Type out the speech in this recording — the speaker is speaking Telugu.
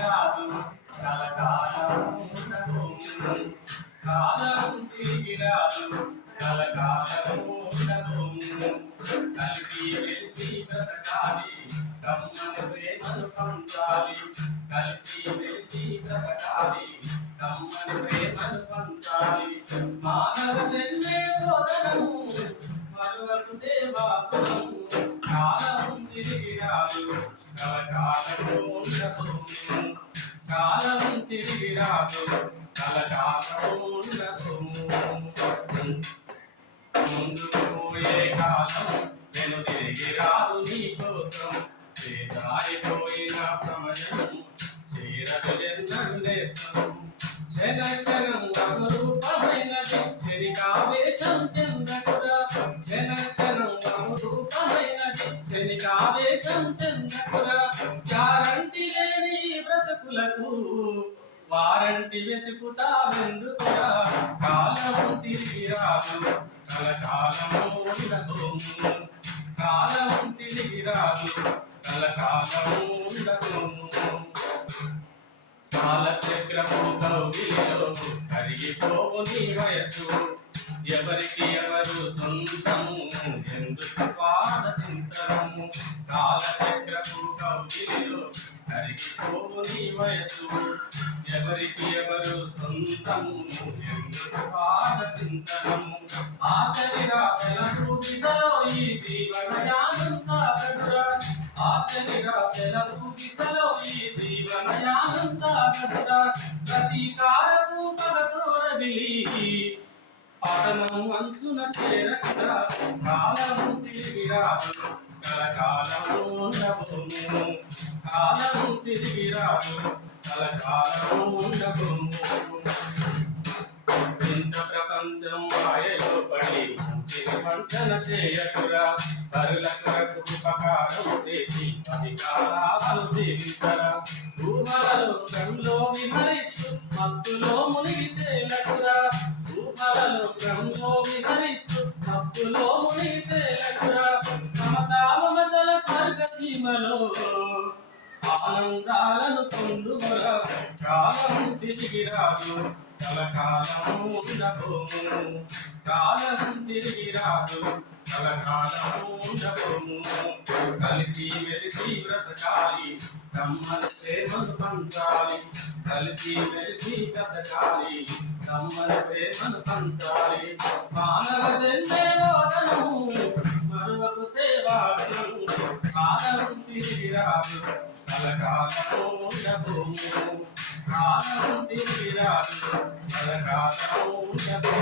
రాదు కలకాలం ఉండదు కాలం తిరిగి రాదు కలకాలం ఉండదు కలిసి వెలిసి బ్రతకాలి కమ్మని ప్రేమను పంచాలి కలిసి వెలిసి బ్రతకాలి కమ్మని ప్రేమను పంచాలి మానవ జన్మే సోదరము మరువకు సేవా కాలం తిరిగి రాదు కలకాలం ఉండదు కాలం తిరిగి రాదు కలకాలం ఉండదు ముందుకు పోయే కాలం నేను తిరిగి రాదు నీ కోసం చేదారిపోయిన సమయం చేరదు ఎన్నందేశం క్షణ క్షణం అమరూపమైనది క్షణికావేశం చెందకురా క్షణ క్షణం అమరూపమైనది క్షణికావేశం చెందకురా గ్యారంటీ లేని బ్రతుకులకు వారంటీ వెతుకుతావెందుకురా కాలం తిరిగి రాదు కలకాలం ఉండదు కాలం తిరిగి రాదు కలకాలం ఉండదు కాలచక్రము కౌగిలిలో కరిగిపోవు నీ వయసు ఎవరికి ఎవరు సొంతము ఎందుకు పాద చింతనము కాలచక్రము కౌగిలిలో కరిగిపోవు నీ వయసు ఎవరికి ఎవరు సొంతము ఎందుకు పాద చింతనము ఆశనిరాశల చూపిసలో ఈ జీవనయానం సాగదురా ఆశనిరాశల చూపిసలో ఈ జీవనయానం సాగదురా ప్రతీకారము పగతోరదిలి పతనం అంచున చేరకురా కాలం తిరిగి రాదు కలకాలం ఉండదు కాలం తిరిగి రాదు కలకాలం ఉండదు ఇంత ప్రపంచం మాయలో పడి వంచన చేయకురా పరుల కొరకు ఉపకారం చేసి అధికారాలు జీవించరా ఊహలలో గంలో విహరిస్తూ మత్తులో మునిగి తేలకురా ఊహలలో గంలో విహరిస్తూ మత్తులో మునిగి తేలకురా సమతామతల స్వర్గ సీమలో ఆనందాలను పొందుమరా కాలం తిరిగి రాదు కలకాలం ఉండదు కాలం తిరిగి రాదు కలకాలం ఉండదు కలిసి మెలిసి బ్రతకాలి కమ్మని ప్రేమను పంచాలి కలిసి మెలిసి బ్రతకాలి కమ్మని ప్రేమను పంచాలి మానవ జన్మే రోదనము మరువకు సేవా కాలం తిరిగి రాదు కలకాలం ఉండదు కాలం తిరిగి రాదు కలకాలం ఉండదు